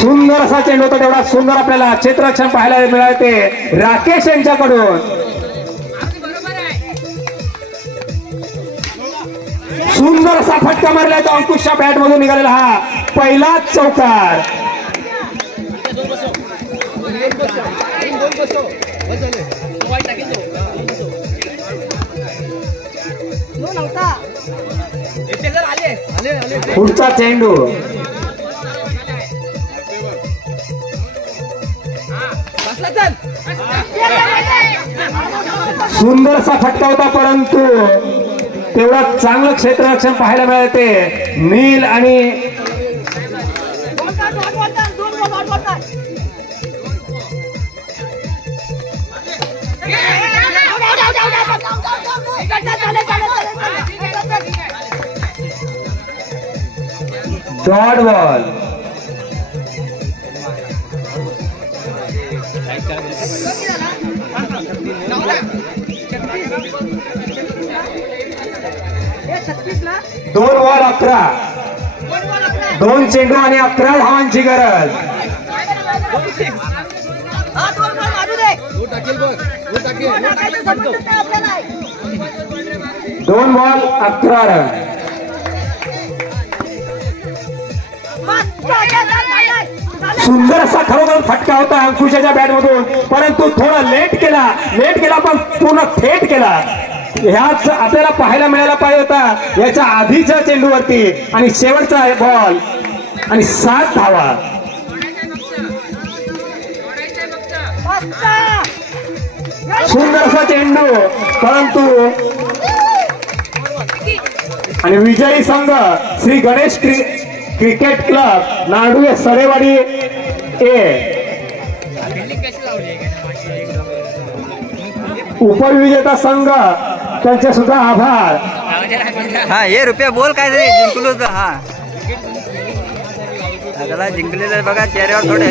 सुंदर असा चेंडू होता, तेवढा सुंदर आपल्याला क्षेत्ररक्षण पाहायला मिळते राकेश यांच्याकडून। सुंदर असा फटका मारला तो अंकुशच्या बॅट मधून निघालेला हा पहिलाच चौकार। पुढचा चेंडू सुंदर असा फटका होता, परंतु तेवढा चांगलं क्षेत्ररक्षण पाहायला मिळते नील आणि डॉट बॉल। दोन बॉल 11, दोन चेंडू आणि 11 धावांची गरज। दोन बॉल 11 रन। सुंदर असा खरोखर फटका होता अंकुशाच्या बॅट मधून, परंतु थोडा लेट केला पण पूर्ण थेट केला। ह्याच आपल्याला पाहायला मिळायला पाहिजे होता याच्या आधीच्या चेंडूवरती आणि शेवटचा बॉल आणि 7 धावा। सुंदर असा चेंडू, परंतु आणि विजयी संघ श्री गणेश क्रिकेट क्लब नांडुवे सडेवाडी ए। उपविजेता संघ त्यांचे सुद्धा आभार। हा हे रुपया बोल काय तरी जिंकलो तर हा त्याला जिंकलेलं बघा चेहऱ्यावर थोडे